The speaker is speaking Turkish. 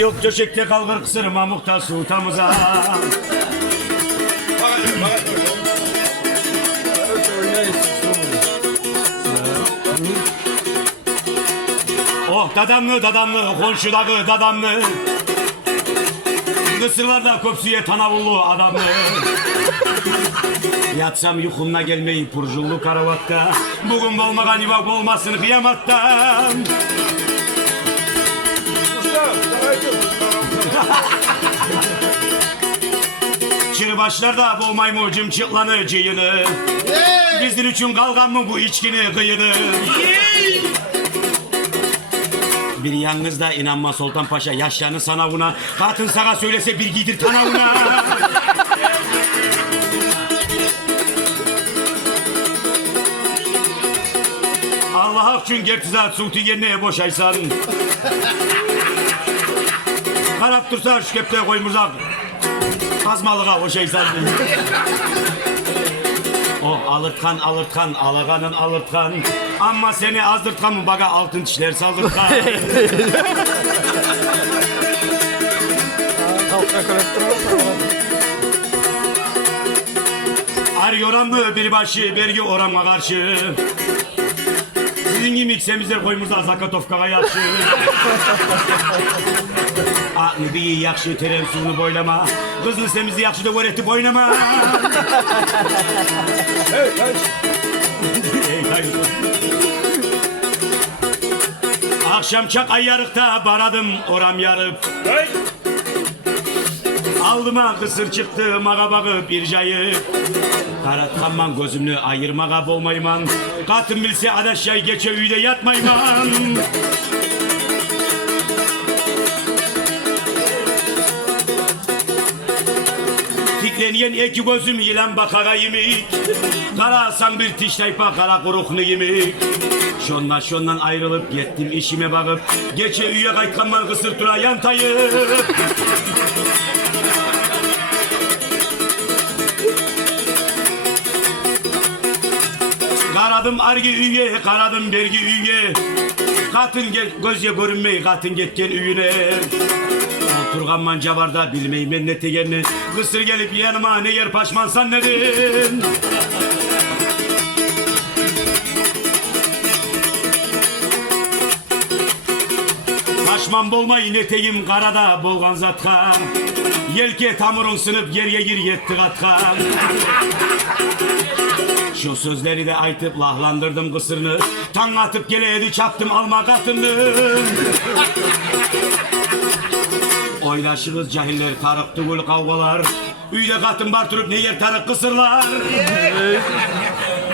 yok döşekte kalkır kısırma muhtar sultamıza. Oh dadamlı komşudağı dadamlı. Kısırlarda kopsuya tanavullu adamlı. Yatsam yukumla gelmeyi purcullu karavatta. Bugün olmagan ibak olmasın kıyamattan. Çırbaşlarda boğmay mı cımçıklanı cıyını. Bizin için kalkan mı bu içkini kıyını. Bir yalnızda inanma Sultan Paşa yaşlarını sanavuna. Katın sana söylese bir giydir tanavuna. Allah için gertizat sultu yerine boşaysan. Karap dursa şu kepte koymuzak. Kazmalığa boşaysan. O alırtkan, alağanın alırtkan. Ama seni azdırtkan mı baga altın dişler saldırtkan. Arıyorum mu bir başı, vergi oranma karşı. Sizin gibi iksemizler koymuzda Zakatovka'ya yakşı. Aklı bir yakşı terem suyunu boylama. Kızlı semizi yakşı da öğretti boynama. Akşam çak ay yarıkta baradım oram yarıp. Aldıma kısır çıktı mağa bakıp bir cayı. Karatkanman gözümü ayırmağa bolmayman. Katın bilse adaşyay geçe üyde yatmayman. Tikleniyen iki gözüm yılan bakağa yemik. Karasan bir tiştaypa kara kuruklu yemik. Şondan ayrılıp gittim işime bakıp. Geçe üye kaykanman kısır tura yantayı. Karadım argi üye, karadım bergi üye. Katın gözye görünmeyi, katın getken üyüne. Oturgan mancavarda bilmeyi ben ne tegenni. Kısır gelip yanıma ne yer paşmansan nedim. Paşman bolmayı neteyim karada bolgan zatka. Yelke tamurun sınıp yerye gir yetti katka. Şu sözleri de aytıp lahlandırdım kısırını. Tan atıp geleydi çaptım alma katını. Oylaşırız cahiller tarık tugul kavgalar. Üyde katın bartırıp ne yer tarık kısırlar.